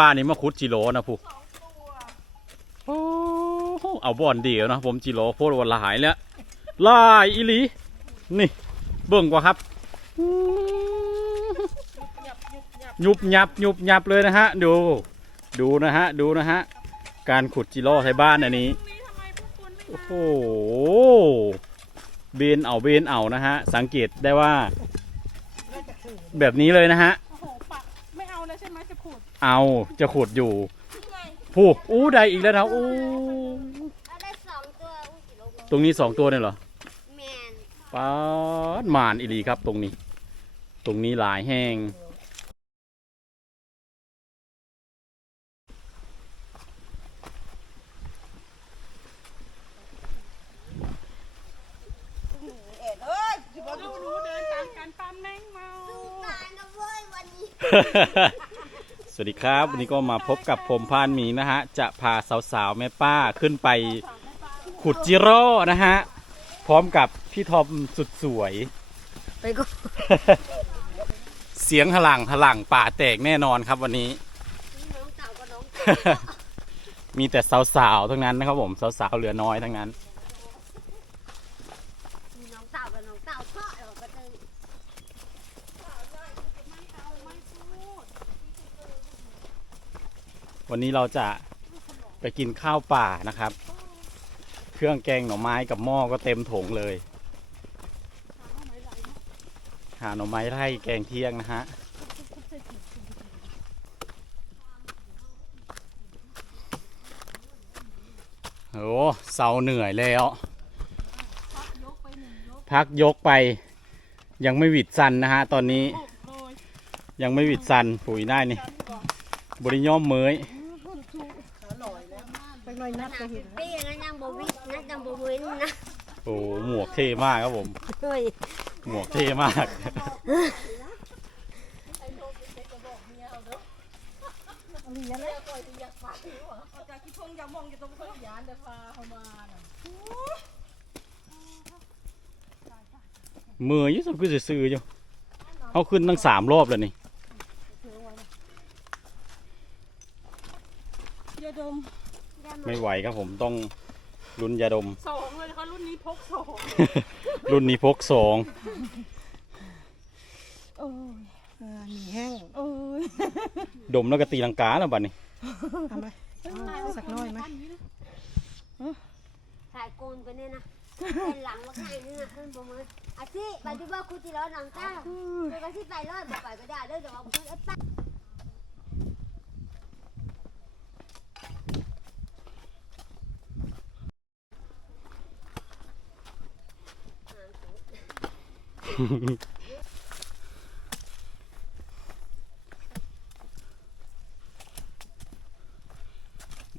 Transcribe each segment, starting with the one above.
ป้านี่มาขุดจิโร่นะผู้โอ้เอาบอนเดียวนะผมจิโร่โพดวันละหายแล้วลายอีลีนี่ เบิ่งกว่าครับยุบยับยุบยับเลยนะฮะ ดู ดูนะฮะ ดูนะฮะ การขุดจิโร่ไทยบ้านอันนี้ โอ้โห เบนเอาเบนเอานะฮะ สังเกตได้ว่า แบบนี้เลยนะฮะ เอาจะขุดอยู่ผู้อู้ได้อีกแล้วนะอู้เอาได้สองตัวอุ้ยกี่โลตรงนี้สองตัวเนี่ยเหรอแมนป้าดหมานอีหลีครับตรงนี้ ตรงนี้หลายแห้งเอ็ดเอ้ยดูหนูเดินตามการปั๊มแมงเมา ตายนะเว้ยวันนี้ สวัสดีครับ วันนี้ก็มาพบกับผมพานหมีนะฮะ จะพาสาวๆแม่ป้าขึ้นไปขุดจิโร่นะฮะ พร้อมกับพี่ทอมสุดสวย ไปก็ เสียงหลังหลังป่าแตกแน่นอนครับวันนี้ มีแต่สาวๆทั้งนั้นนะครับผมสาวๆเหลือน้อยทั้งนั้น มีน้องเต่ากับน้องเต่าเพาะเราก็จะ วันนี้เราจะไปกินข้าวป่านะครับ เครื่องแกงหน่อไม้กับหม้อก็เต็มถงเลย หาหน่อไม้ไร่แกงเที่ยงนะฮะโอ้เสาเหนื่อยแล้ว พักยกไป ยังไม่หวิดซันนะฮะ ตอนนี้ ยังไม่หวิดซันปุ๋ยได้นี่บริย่อมเมย อยนัดก็เห็นปีนั้นยังบ่วินะยังบ่ว้นนะโอ้หมวกเท่มากครับผม เฮ้ยหมวกเท่มาก จากที่พงยามองอยู่งต้นยานเดี๋ยวพาเขามาน่ะมืออยี่สุดคือซื้อๆอยู่เอาขึ้นตั้งสามรอบแล้วนี่ยาดม ไม่ไหวครับผมต้องรุ่นยาดมสองเลยนะคะรุ่นนี้พกสองรุ่นนี้พกสองโอ้ยมีแห้งโอ้ยดมแล้วก็ตีลังกาแล้วบัดนี้ทำไมสักน้อยไหมถ่ายโกนไปเนี่ยนะเป็นหลังแล้วก็ไอ้นี่นะขึ้นบ่มืออาทิไปที่ว่าคุณที่ร้อนน้องเต่าเดี๋ยวก็ที่ไปรอดบ่ไปก็ได้เด้อเดี๋ยวเอาเพิ่นเอาไป บร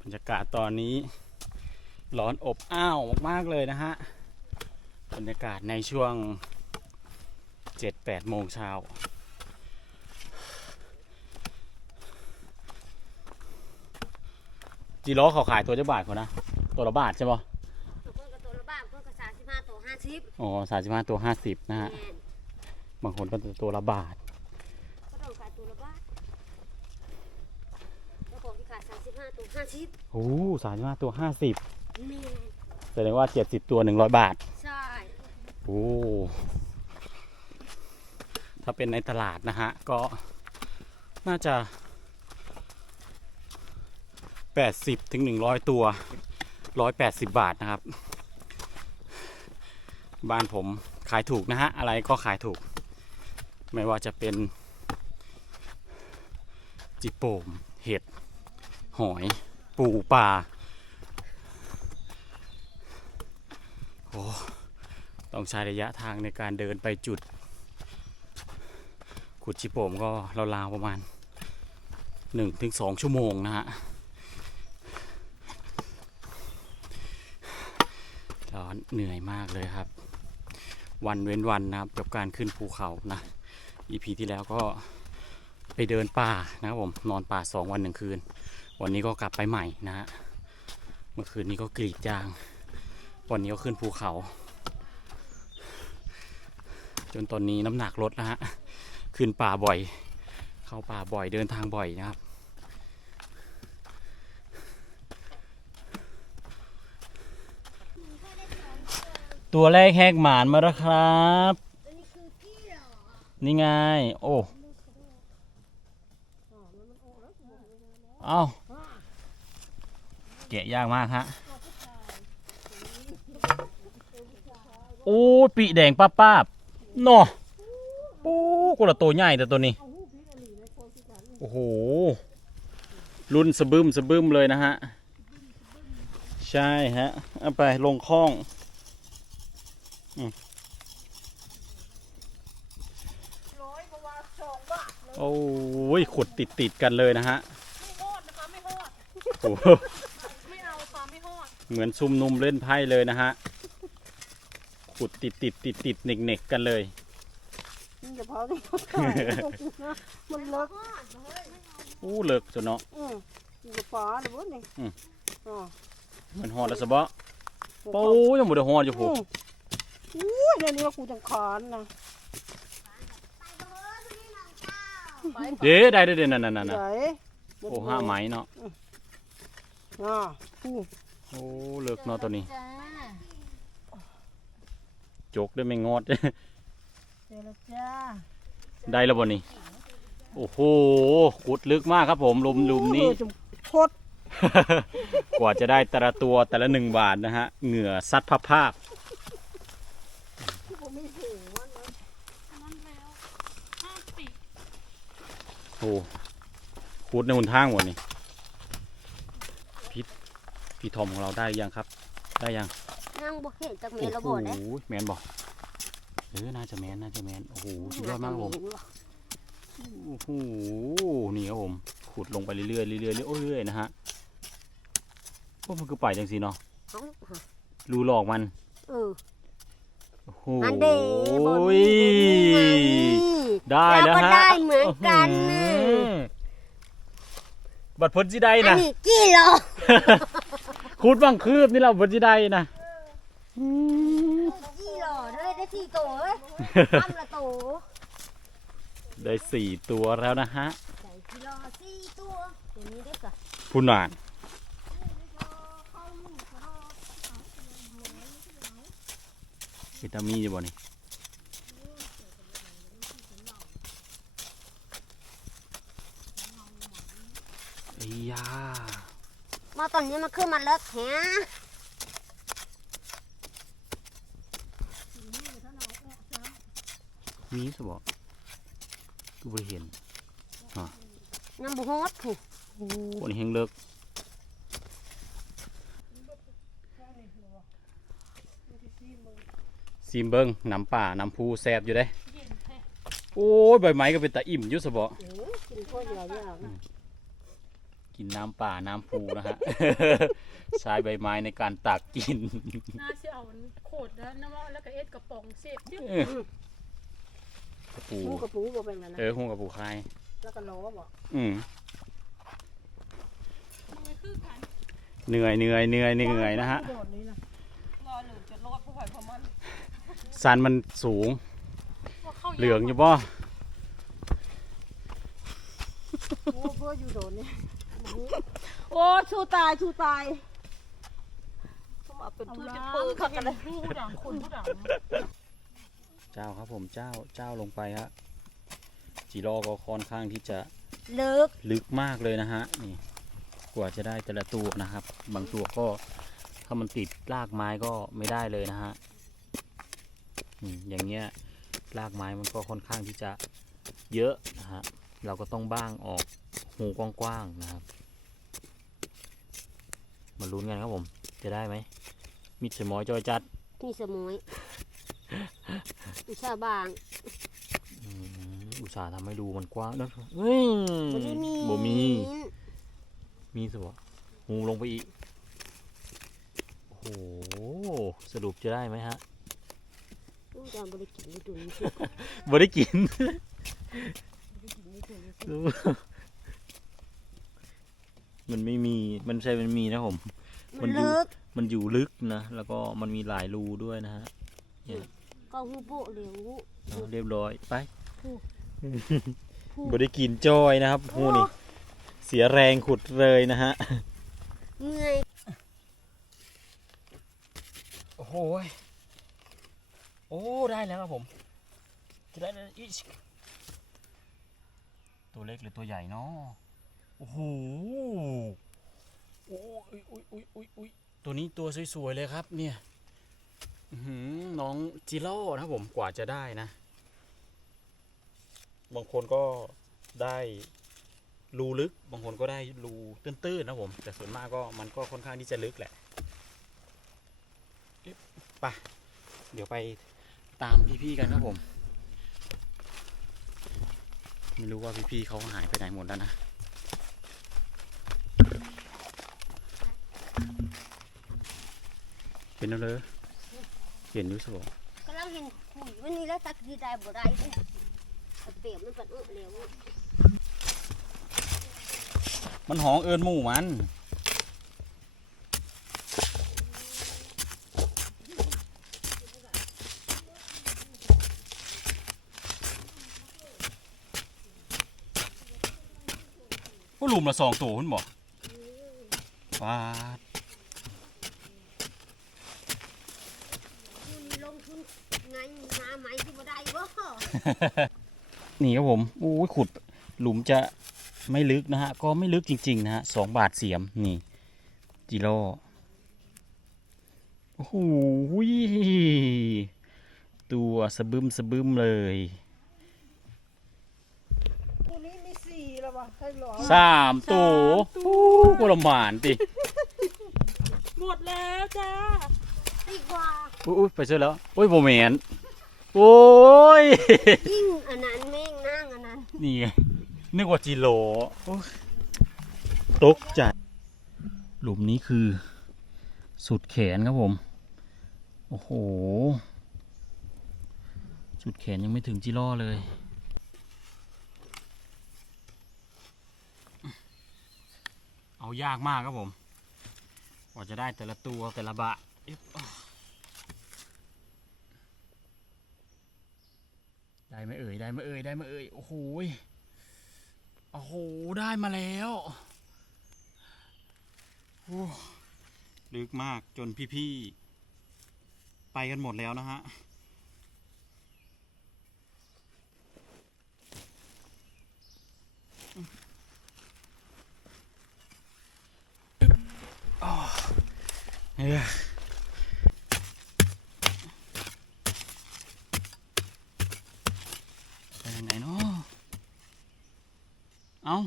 รยากาศตอนนี้ ร้อนอบอ้าวมาก ๆ เลยนะฮะ บรรยากาศในช่วง7-8โมงเช้าจีโร่เขาขายตัวเจ้าบาทเขานะ ตัวละบาทใช่ปะ สิบอ๋อสามสิบห้าตัวห้าสิบนะฮะแม่นบางคนก็ตัวละบาทก็ต้องขายตัวละบาทแล้วของที่ขายสามสิบห้าตัวห้าสิบโอ้สามสิบห้าตัวห้าสิบแม่นแสดงว่าเจ็ดสิบตัวหนึ่งร้อยบาท ใช่โอ้ ถ้าเป็นในตลาดนะฮะ ก็น่าจะ80ถึง100ตัว180บาทนะครับ บ้านผมขายถูกนะฮะ อะไรก็ขายถูก ไม่ว่าจะเป็น จิโป่มเห็ด หอย ปูปลาโอ้ต้องใช้ระยะทางในการเดินไปจุด ขุดชิโป่มก็ราวๆประมาณ1-2ถึง2ชั่วโมงนะฮะร้อนเหนื่อยมากเลยครับ วันเว้นวันนะครับกับการขึ้นภูเขานะ EP ที่แล้วก็ไปเดินป่านะครับผมนอนป่า 2 วันหนึ่งคืน วันนี้ก็กลับไปใหม่นะฮะเมื่อคืนนี้ก็กรีดยาง วันนี้ก็ขึ้นภูเขา จนตอนนี้น้ำหนักลดนะฮะขึ้นป่าบ่อย เข้าป่าบ่อยเดินทางบ่อยนะครับ ตัวแรกแหกหมานมาแล้วครับอันนี้คือกี้เหรอนี่ไง โอ้เอาแกะยากมากฮะ โอ้ยปีแดงป้าป้าบเนาะโอ้กละตัวใหญ่แต่ตัวนี้ โอ้โห รุ่นสะบึมสะบึมเลยนะฮะ ใช่ฮะ เอาไปลงคล้อง โอ้ยขุดติดติดๆกันเลยนะฮะไม่ฮอดนะคะไม่ฮอดโอ้โหไม่เอาค่ะไม่ฮอดเหมือนซุ่มนุมเล่นไพ่เลยนะฮะ ขุดติดติดติดติดเน็กเน็กๆกันเลยนี่จะพอที่เขาถ่ายมันเลิกอู้เลิกจนเนาะอืมจะฟ้าหรือวะนี่อืมอ๋อมันหอดแล้วสะบะโอ้ยยังบ่ได้หอดอยู่อืผู้ม อุ้ยเดี๋ยวนี้ว่ากูจังขานนะไปเถอะนี่น้องเจ้าเด้ได้ได้เด้นั่นนั่นนั่นไหนโอ้ห้าไหมเนาะอ่าอู้โอ้เลิกเนาะตัวนี้จ้าจกได้ไม่งอดเจอแล้วจ้าได้แล้วบ่นี่โอ้โหขุดลึกมากครับผมหลุมหลุมนี้เออจะโคตรกว่าจะได้แต่ละตัวแต่ละหนึ่งบาทนะฮะ เหงื่อซัดภาพภาพ ผมไม่ถึงว่านะ โอ้ ขุดในหนทางหมดนี่พี่พี่ทอมของเราได้ยังครับ ได้ยังนั่งบ่เห็นจากเมโอ้ลระโหโบดเลยแมนบอกเออน่าจะแมนน่าจะแมนโอ้โหสุดยอดมากครับผมโอ้โหนี่ครับผมขุดลงไปเรื่อยๆเรื่อยๆเรื่อยๆเรื่อยๆนะฮะพวกมันคือไปจังสีเนาะเอาหารูหลอกมันเออโอ้โหอันเดบนนี้ได้แล้วก็ฮะได้เหมื อนกันนะอื้อหือบัตรพ้นจีได้อันนะ นี้กี่โลขุดบังคืบนี่เราพ้นจีได้นะกี่โลเลยได้สี่ตัวเอ้ยทำละตัวได้สี่ตัวแล้วนะฮะใส่กี่โลสี่ตัวเดี๋ยวนี้ได้ก่อนผู้นานวิตามินอยู่บ่นี่ อ้ยามาตอนนี้มันขึ้นมาเลิกแฮะมีสบ่กูไปเห็นน้ำบุฮดถูกโอ้อันนี้แห้งเลิกซีมเบิงน้ำป่าน้ำพูแซบอยู่เด้ โอ้ยใบไม้ก็เป็นตาอิ่มอยู่สบ่โอ้ย กินข้าวเหนียวอย่างนะกินน้ำป่าน้ำพูนะฮะ ใช้ใบไม้ในการตักกิน น่าสิเอาอันโคตรแล้วน้ำมันแล้วก็เอ็ดกระป๋องเสพที่เออกระปูหมูกับปูบ่เป็นกันนะเออหูกระปูคาย แล้วก็ล้อบ่อืมมันคือกันเหนื่อยเหนื่อยเหนื่อยเหนื่อยนะฮะ โดดนี้นะรอเหลือจะรอดผู้ใหญ่พอมันสันมันสูง ว่าเข้าเหลืองอยู่บ่ โอ้เพื่ออยู่โดดนี่ โอ้ชูตายชูตายต้องเอาเป็นเอาพืชละเป็นปืนเข้ากันเลยผู้ดังคนผู้ดังเจ้าครับผมเจ้าเจ้าลงไปฮะจีรอก็ค่อนข้างที่จะเลิกลึกมากเลยนะฮะนี่กว่าจะได้แต่ละตัวนะครับ บางตัวก็ถ้ามันติดรากไม้ก็ไม่ได้เลยนะฮะอืมอย่างเงี้ยรากไม้มันก็ค่อนข้างที่จะเยอะนะฮะเราก็ต้องบ้างออกหูกว้างๆนะครับ มาลุ้นกันครับผม จะได้ไหมมิดสมอยจอยจัดนี่สมุยอุชาบางอืมอุตส่าห์ทำให้ดูมันกว้างนะเฮ้ยบ่ได้มีบ่มี มีสิวะงูลงไปอีก โอ้โห สรุปจะได้ไหมฮะลูกจามบริกินตัวนี้บ่ได้กิน มันไม่มีมันใช่มันมีนะผม มัมันนอยู่เลิกมันอยู่ลึกนะ แล้วก็มันมีหลายรูด้วยนะฮะก็หูโบะเหลียวหูเอาเรียบร้อยไปผู้บ่ได้กินจอยนะครับหูนี่เสียแรงขุดเลยนะฮะเมื่อยโอ้โหยโอ้ได้แล้วครับผมจะได้แล้วอิชตัวเล็กหรือตัวใหญ่เนาะ โอ้โหโอ้ยอุ้ยอุ้ยอุ้ยอุ้ยตัวนี้ตัวสวยๆเลยครับเนี่ยหือน้องจิโร่นะครับผมกว่าจะได้นะ บางคนก็ได้รูลึก บางคนก็ได้รูตื้นๆนะผม แต่ส่วนมากก็มันก็ค่อนข้างที่จะลึกแหละเอ๊ะไปเดี๋ยวไปตามพี่ๆกันครับผม ไม่รู้ว่าพี่ๆเขาหายไปไหนหมดแล้วนะ เห็นแล้วเลยเห็นอยุสบกำลังเห็นคุยวันนี้แล้วตักทีได้บ่ได้เด้อเปรียบมันปัดเอื้อเร็วมันหองเอินหมู่มันก็หลุมละสองตัวคุณบอกว้าด คุณลงทุนไงหาไม้ที่บ่ได้บ่ นี่ครับผมโอ้ยขุดหลุมจะไม่ลึกนะฮะ ก็ไม่ลึกจริง ๆ นะฮะสองบาทเสียมนี่จิโร่โอ้โหตัวสะบึมสะบึมเลยคู่นี้มีสี่แล้ววะใช่หรอสามตัวโอ้กลหมานติหมดแล้วจ้าดีกว่าอุ้ยไปเจอแล้ว โอ้ยโบแมน โอ้ย ยิ่งอันนั้นแม่งนั่งอันนั้นนี่ไงนึกว่าจิโลโอ้ยตกใจ หลุมนี้คือ สุดแขนครับผม โอ้โห สุดแขนยังไม่ถึงจิโร่เลย เอายากมากครับผม กว่าจะได้แต่ละตัวแต่ละบะเอ๊ะ ได้ไหมเอ่ยได้ไหมเอ่ยได้ไหมเอ่ยโอ้โหโอ้โหได้มาแล้วโอ้ลึกมากจนพี่ๆไปกันหมดแล้วนะฮะอ๋อเฮ้ยไปทางไหนเนาะเอา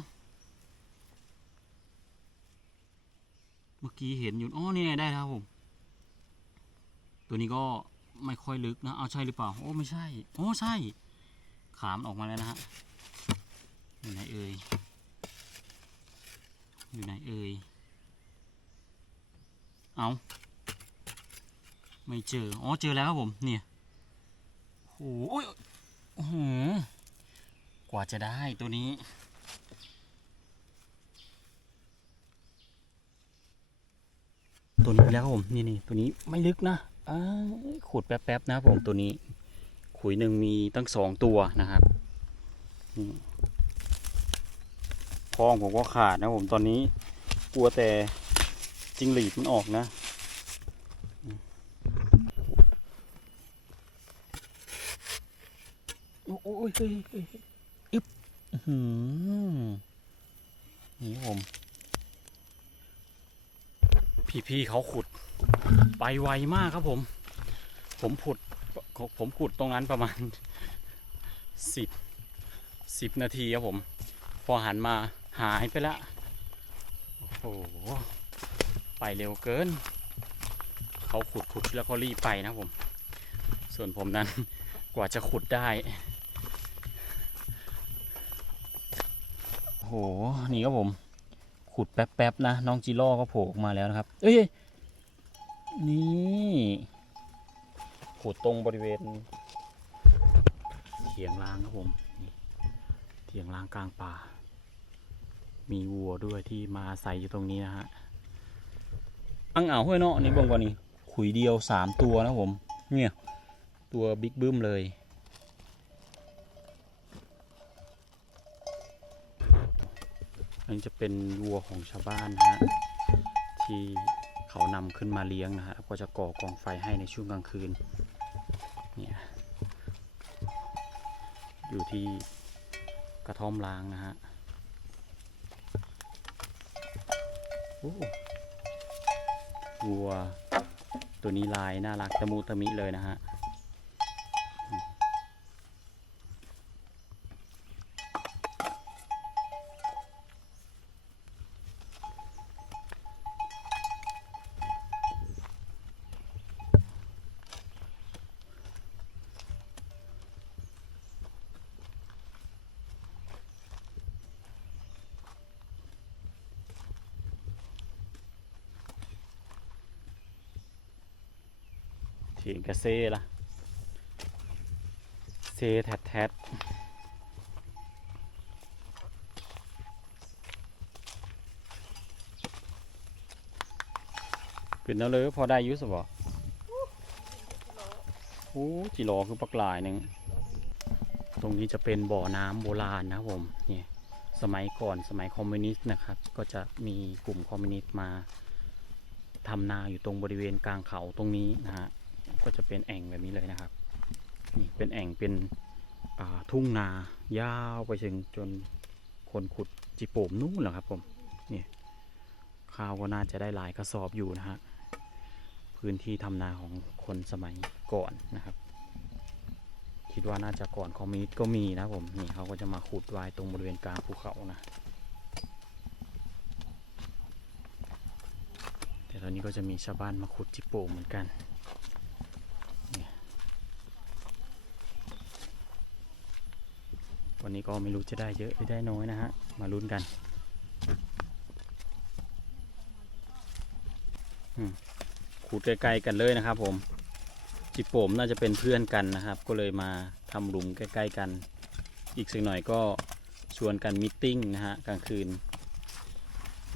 เมื่เห็นอยู่อ๋อนี่ไงได้แล้วครับผม ตัวนี้ก็ไม่ค่อยลึกนะ เอาใช่หรือเปล่า โอ้ไม่ใช่ โอ้ใช่ ขามออกมาแล้วนะฮะ อยู่ไหนเอ่ย อยู่ไหนเอ่ย เอาไม่เจอ อ๋อเจอแล้วครับผม เนี่ยโอ้โหโอ้โห กว่าจะได้ตัวนี้ ตัวนี้แล้วครับผมนี่นี่ตัวนี้ไม่ลึกนะขุดแป๊บๆนะครับผมตัวนี้ ขุยหนึ่งมีตั้งสองตัวนะครับนี่พองผมก็ขาดนะผมตอนนี้กลัวแต่จิงหรีดมันออกนะโอ้โอ้ยเฮ้ยเฮ้ยเฮ้ยอึ๊บอื้อหือนี่ผม พี่ๆเขาขุดไปไวมากครับผม ผมขุดผมขุดตรงนั้นประมาณสิบสิบนาทีครับผม พอหันมาหายไปละโอ้โหไปเร็วเกิน เขาขุดขุดแล้วก็รีบไปนะผม ส่วนผมนั้นกว่าจะขุดได้ โอ้โห นี่ครับผม ขุดแป๊บๆนะ น้องจิโร่ก็โผล่ออกมาแล้วนะครับ เอ้ย นี่ขุดตรงบริเวณเถียงรางครับผมเถียงรางกลางป่า มีวัวด้วยที่มาอาศัยอยู่ตรงนี้นะฮะอังอ่าวห้วยเนาะนี่บงกว่านี่ขุยเดียวสามตัวนะผม เนี่ย ตัวบิ๊กบึ้มเลย อันจะเป็นวัวของชาวบ้านนะฮะที่เขานำขึ้นมาเลี้ยงนะฮะก็จะก่อกองไฟให้ในช่วงกลางคืนเนี่ยอยู่ที่กระท่อมล้างนะฮะวัวตัวนี้ลายน่ารักตะมูตะมิเลยนะฮะ เถียงกระเซ่ละเซแทดแทดเป็นแล้วเลยพอได้ยุสบอโอ้จิโลคือปักหลายหนึ่ง ตรงนี้จะเป็นบ่อน้ำโบราณนะผมนี่สมัยก่อนสมัยคอมมิวนิสต์นะครับ ก็จะมีกลุ่มคอมมิวนิสต์มาทำนาอยู่ตรงบริเวณกลางเขาตรงนี้นะฮะ ก็จะเป็นแอ่งแบบนี้เลยนะครับ นี่เป็นแอ่งเป็นทุ่งนายาวไปถึงจนคนขุดจิโป่มนู่นแหละครับผมนี่ข้าวก็น่าจะได้หลายกระสอบอยู่นะฮะพื้นที่ทำนาของคนสมัยก่อนนะครับ คิดว่าน่าจะก่อนคอมมิวนิสต์ก็มีนะผมนี่เขาก็จะมาขุดไว้ตรงบริเวณกลางภูเขานะแต่ตอนนี้ก็จะมีชาวบ้านมาขุดจิโป่มเหมือนกัน วันนี้ก็ไม่รู้จะได้เยอะหรือได้น้อยนะฮะ มาลุ้นกันอืมขูดใกล้ๆกันเลยนะครับ ผม จิโป่มน่าจะเป็นเพื่อนกันนะครับ ก็เลยมาทำหลุมใกล้ๆกัน อีกสักหน่อยก็ชวนกันมิทติ้งนะฮะกลางคืน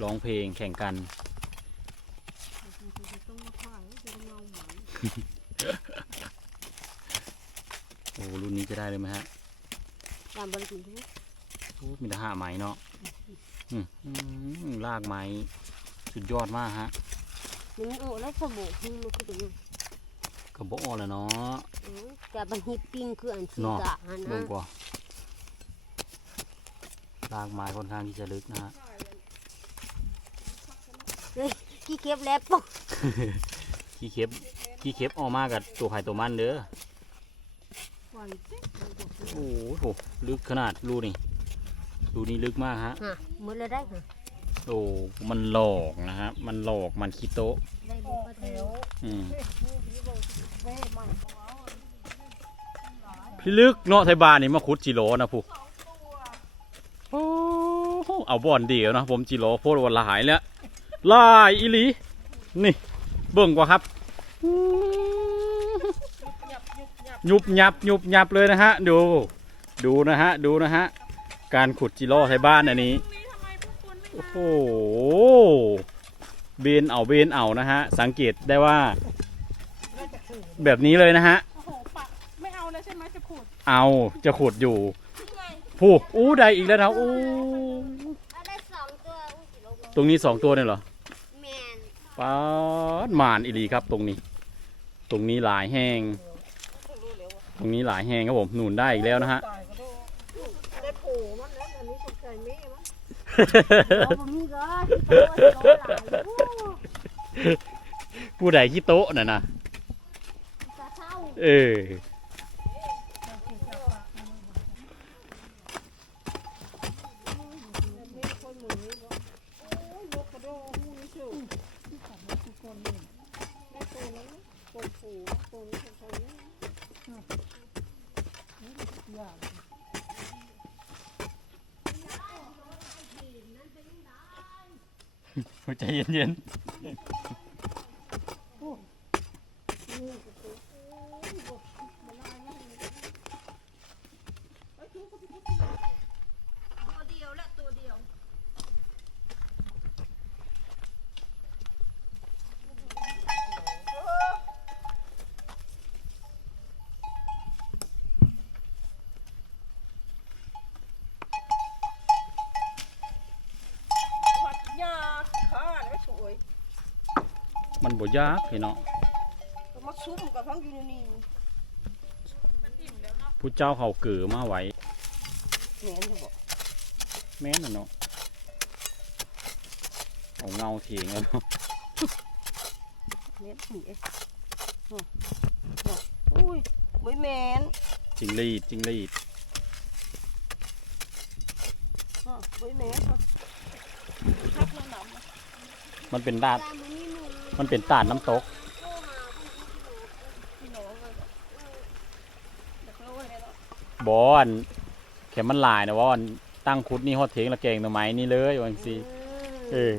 ร้องเพลงแข่งกันโอ้รุ่นนี้จะได้เลยไหมฮะ ยามบริกินทุกโอ้มีแต่ห้าไม้เนาะอืมอืมลากไม้สุดยอดมากฮะนึงโอ้แล้วสมองคือมันคือตัวนี้กระบอกแล้วเนาะเออแต่บันฮิปปิ้งคืออันที่เนาะกะหันเบิ่นะงกว่าลากไม้ค่อนข้างที่จะลึกนะฮะกี่เก็บแล้วปุ๊บขี้เข็บขี้เข็บออกมากับตัวไผ่ตัวมันเด้อ โอ้โหลึกขนาดรูนี่รูนี้ลึกมากฮะฮะหมดเลยได้ฮะโอ้มันหลอกนะฮะมันหลอกมันคิโตะได้บ่ก็ได้อืมพี่ลึกเนาะไทยบานนี่มาขุดจิโร่นะผู้โอ้โหเอาบอนเดียวนะผมจิโร่โพดวันละหายแล้วลายอีหลีนี่ เบิ่งกว่าครับ ยุบยับยุบยับเลยนะฮะ ดู ดูนะฮะ ดูนะฮะ การขุดจิโร่ไทยบ้านอันนี้ โอ้โห เบนเอาเบนเอานะฮะ สังเกตได้ว่า แบบนี้เลยนะฮะ โอ้โหปักไม่เอาแล้วใช่ไหมจะขุดเอาจะขุดอยู่ผู้อู้ได้อีกแล้วนะอู้เอาได้สองตัวอุ้ยสิโลตรงนี้สองตัวเนี่ยเหรอแมนป้าดมานอีหลีครับตรงนี้ ตรงนี้หลายแห้งต รงนี้หลายแห้งครับผมหนุนได้อีกแล้วนะฮะตายก็ดูได้โผล่มันแล้วอันนี้สนใจแม่มั้งโอ้บ่มีก็ที่ตัวสิโลหลายอู้ผู้ใดขี้โต๊ะน่ะนะตาเท่า เออ ใจเย็นๆ ตัวเดียวและตัวเดียว วัดยาขาแล้วสวย มันบ่ยากพี่เนาะมาซุ่มกับทั้งอยู่ในนี่ผู้เจ้าเขาเกือมาไว้เแม่นจะบอกแม่นน่ะเนาะเอาเงาเถียงแล้วเนาะแม่นผีเอ้ยอ๋ออ๋ออุ้ยไม่แม่นจิงรีดจิงรีดอ๋อไม่แม่นอ๋อทักแล้วหนำนะมันเป็นดาดตา มมันนี่หนูมันเป็นตาดน้ำตกโทรหาคนที่อยู่พี่น้องเลยนะเด็กรู้เลยเนาะบอนแค่มันหลายนะว่าอันตั้งคุดนี่ฮอดเถียงละแกงหน่อไม้นี่เลยว่าจังซี่เออ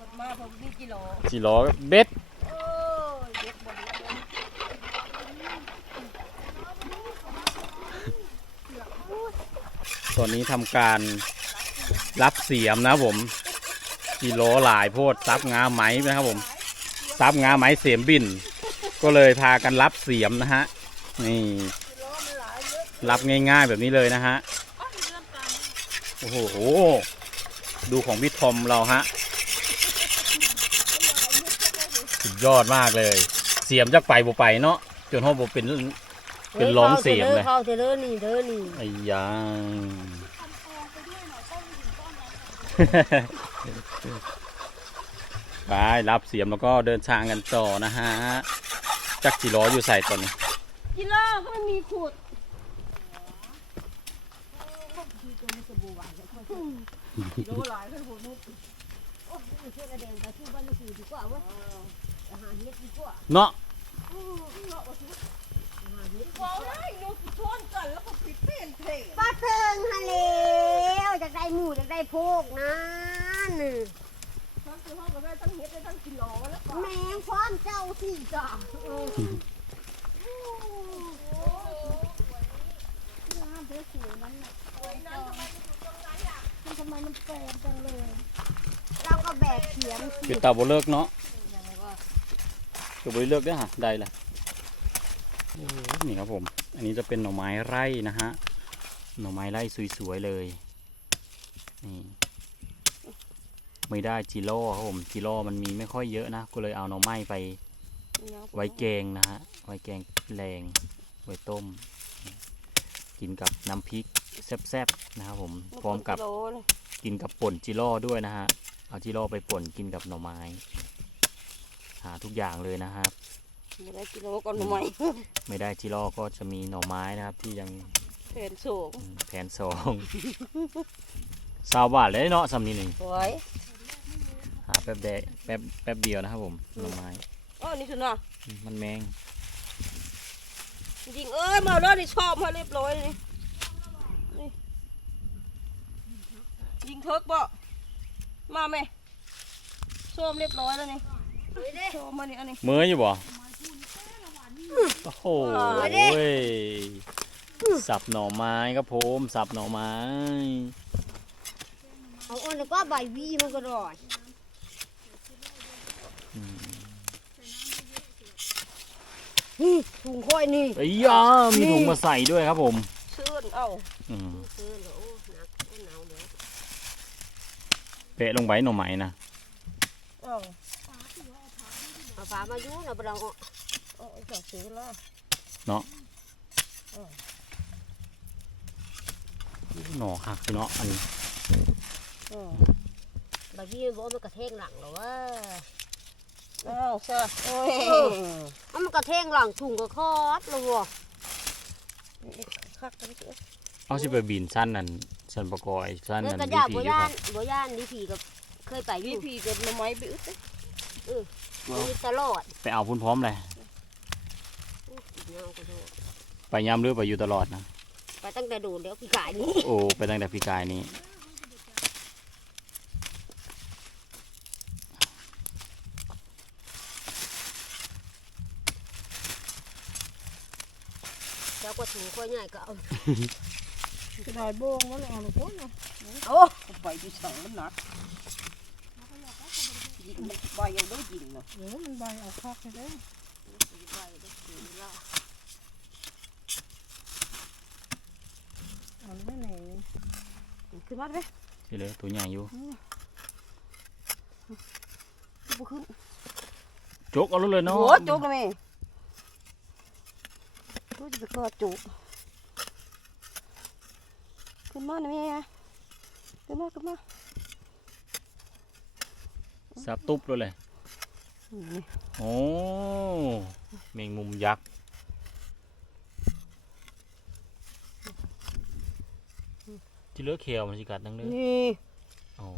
มันมาพอดีกิโลจิรอเบ็ดโอ้ยเด็กบ่ดีเลยตอนนี้ทำการรับเสียมนะครับผมกิโลหลายโพดซับงาไหมนะครับผม ซับงาไหมเสียมบิน ก็เลยพากันรับเสียมนะฮะนี่รับง่าย ๆแบบนี้เลยนะฮะโอ้โหดูของพี่ทอมเราฮะสุดยอดมากเลย เสียมจากไปบ่ไปเนาะจนห้องบ่เป็นเป็นร้องเสียมเลยเข้าเถอะเด้อนี่เด้อนี่ไอ้ยา ไปรับเสียมแล้วก็เดินทางกันต่อนะฮะ จักจีล้ออยู่ใส่ตอนนี้กิโลก็ไม่มีขุดกิโลหลายเลยผมนุ๊กโอ้ยเชื่อกระเด็นไปที่บ้านนี่คือดีกว่าเว้ยไปหาเฮ็ดดีกว่าเนาะบอกเลยนุ๊กชวนกันแล้วก็ปิดเป็นเพลงป้าเทิงฮะแล้วจากได้หมูจากได้โพกนั่นทั้งคือ ห้องกับแม่ทั้งเฮ็ดได้ทั้งกิโลแล้วก็แมงความเจ้าสี่จ้ะทำไมมันแปลกจังเลย เราก็แบกเขียมเป็นตาบ่เลิกเนาะคือบ่ได้เลิกเด้อฮะได้ละโอ้นี่ครับผม อันนี้จะเป็นหน่อไม้ไร่นะฮะ หน่อไม้ไร่สวยๆเลย นี่ ไม่ได้จิโร่ครับผมจิโร่มันมีไม่ค่อยเยอะนะก็เลยเอาหน่อไม้ไปไว้แกงนะฮะไว้แกงแรงไว้ต้ม กินกับน้ำพริกแซ่บๆนะครับผมพร้อมกับกิโลเลยกินกับป่นจิโร่ด้วยนะฮะเอาจิโร่ไปป่นกินกับหน่อไม้ หาทุกอย่างเลยนะครับไม่ได้กิโลก่อนทำไมไม่ได้จิโร่ก็จะมีหน่อไม้นะครับที่ยังแผนสูงอืมแผนสองสาวบาทเลยเนาะสำนี้หนึ่งสวยหา แป๊บเดยวแป๊บแป๊บเดียวนะครับผมหน่อไม้อ๋อนี่คือเนาะอืมมันแมงจริงๆเอ้ยมาเอาแล้วนี่ชอบมาเรียบร้อยเลยนี่ยิงเทิกบ่มาไหมชมเรียบร้อยแล้วนี่ชมมานี่อันนี้เมื่ออยู่บ่โอ้โหเว้ยสับหน่อไม้ครับผมสับหน่อไม้เอาอ้นแล้วก็ใบวีมันก็รอด นี่ถุงค่อยนี่ ไอ้ยามีถุงมาใส่ด้วยครับผมชื่นเอ้าอืมซื้อเหรอโอ้หนักโอ้หนาวเดี๋ยวเปะลงไปหน่อไม้นะเอ้าเอาฝามาอยู่นะบ่ต้องเอาเอาจับซื้อแล้วหน่อหักอยู่เนาะอันนี้อืมใบวีบอกมันกระเทงหลังเหรอวะ เอ้าซะโอ้ยเอามันกระเทงหลังถุงก็คอดเลยวะคักกันเถอะเอาสิไปบินสั้นนั่นสั้นประกอยสั้นแล้วนั่นก็วิยาธีบ่อยู่ย่าครันบบ่ย่านนี่ผีกับเคยไปอวิยู่ธีเกิดหน่อไม้ไปอึดเด้อมีตลอดไปเอาพุ่นพร้อมเลยเงาก็โดดไปย้ำหรือไปอยู่ตลอดนะไปตั้งแต่โดดแล้วพี่กายนี่โอ้ไปตั้งแต่พี่กายนี้ แล้วก็ถุงค่อยใหญ่ก็เอากระดาษโบงมันเอาหนูก้นนะโอ้เอาไปที่สั่งมันหนักยิงใบยังได้ยิงเนาะเดี๋ยวมันใบเอาคักไปเลยเอาไม่ไหนขึ้นมาได้ไหมสิเลยตัวใหญ่อยู่บุขึ้นจกเอาเลยเนาะโอ้จุกนะแม่กูจะไปกอดจุกขึ้นมาหน่อยแม่ขึ้นมาขึ้นมาสับตุ๊บด้วยเลยนี่โอ้แมงมุมยักษ์จิเหลือเขียวมันสิกัดนังเลยนี่อ๋อ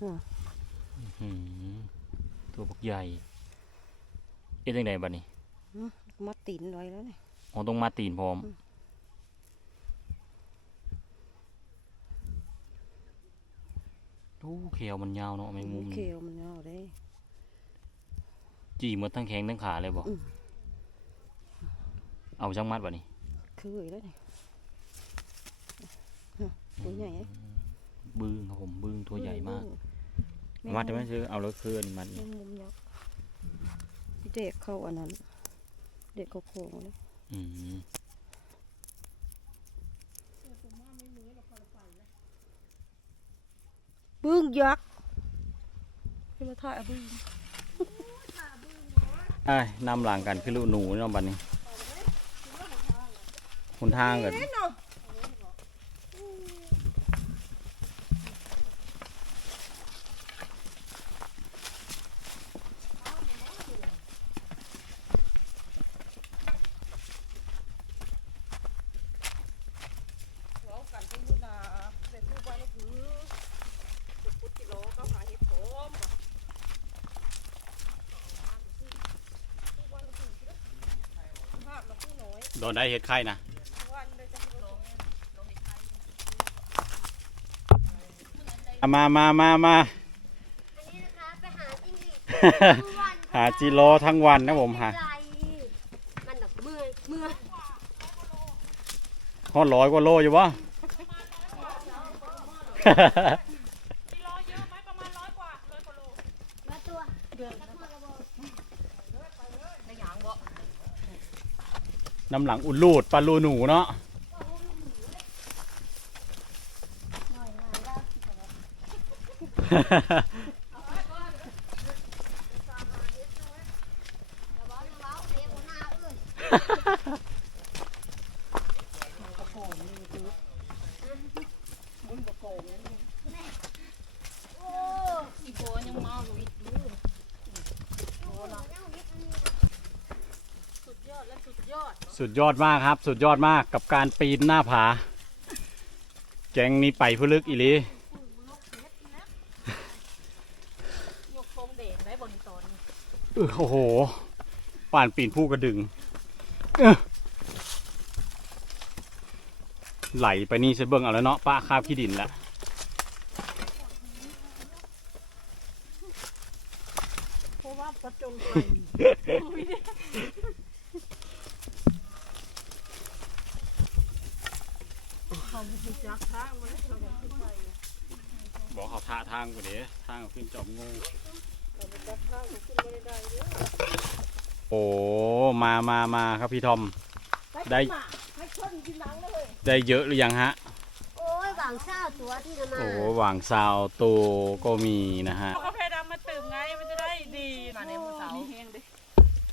อื้อหือ ตัวพวกใหญ่ เอ๊ะจังไดบัดนี้มาตีนไว้แล้วนี่อ๋อต้องมาตีนพร้อมโอ้เขียวมันยาวเนาะแมงมุมเขีนี่ยวมันเอาได้ จีหมดทั้งแข้งทั้งขาเลยบอกอืมเอาจังมัดบัดนี้คือแล้วนี่ฮะตัวใหญ่เอ้ยบึ้งครับผมบึ้งตัวใหญ่มากแมัดได้ไหมซื้อเอาแล้วคืนมัดแมนี่งมุมยักษ์เด็กเข้าอันนั้น เด็กเขาโค้งเลยอืมบึ้งยักษ์ให้มาถ่ายบึ้งไอ้นำหลังกันคือลูกหนูเนาะบัดนี้คนทางกัน ว้ากันที่นู่นนะเด็กผู้บ้านก็คือเด็กพุทธิโลก็หาเห็ดโผมภาพมันผู้ น้อยโดนได้เห็ดไข่นะวันเดียวจะลงมามามามาอันนี้นะคะไปหาจิ้งหรีดทุกวันหาจิโร่ทั้งวันนะผมหาไไรมันแบบเมื่อยเมื่อยฮอดร้อยกว่าโลอยู่วะ กิโลเยอะไหมประมาณร้อยกว่าร้อยกว่าโล มาตัวเดือด น้ำหลังอุ่นลูดปลาลูหนูเนาะ อีโบยังเมาอยู่อีกสุดยอดและสุดยอ ดสุดยอดมากครับ สุดยอดมากกับการปีนหน้าผา แกงนี้ไปพื้ลึกอีหลียกทงเด่นได้บนตอนนี้เออโอ้โห ป่านปีนผู้กระดึงเอ้อไหลไปนี่เสเบิ้งเอาแล้วเนาะป้าคาบขี้ดินละเพราะว่าประจนไปเขาไม่จักทางมันเขาจะขึ้นไปบอกเขาท่าทางกูเดี๋ยวทางขึ้นจอบงูเขาไม่จักทางเขาขึ้นไม่ได้เด้อโอ้มามามาครับพี่ทอม ได้ ให้ชนกินหนังเลยได้เยอะหรือยังฮะ โอ้ยบางเศร้าตัวที่จะมาโอ้หว่างซาวตูก็มีนะฮะกาแฟดำมาตื่มไงมันจะได้ดีมาในมือเสามีแห้งดิ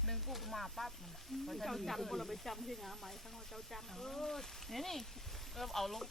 หนึ่งปุ๊บมาปั๊บมันเจ้าจำคนเราไปจำที่งาไหมทั้งเราเจ้าจำเออนี่นี่ เออเอาลง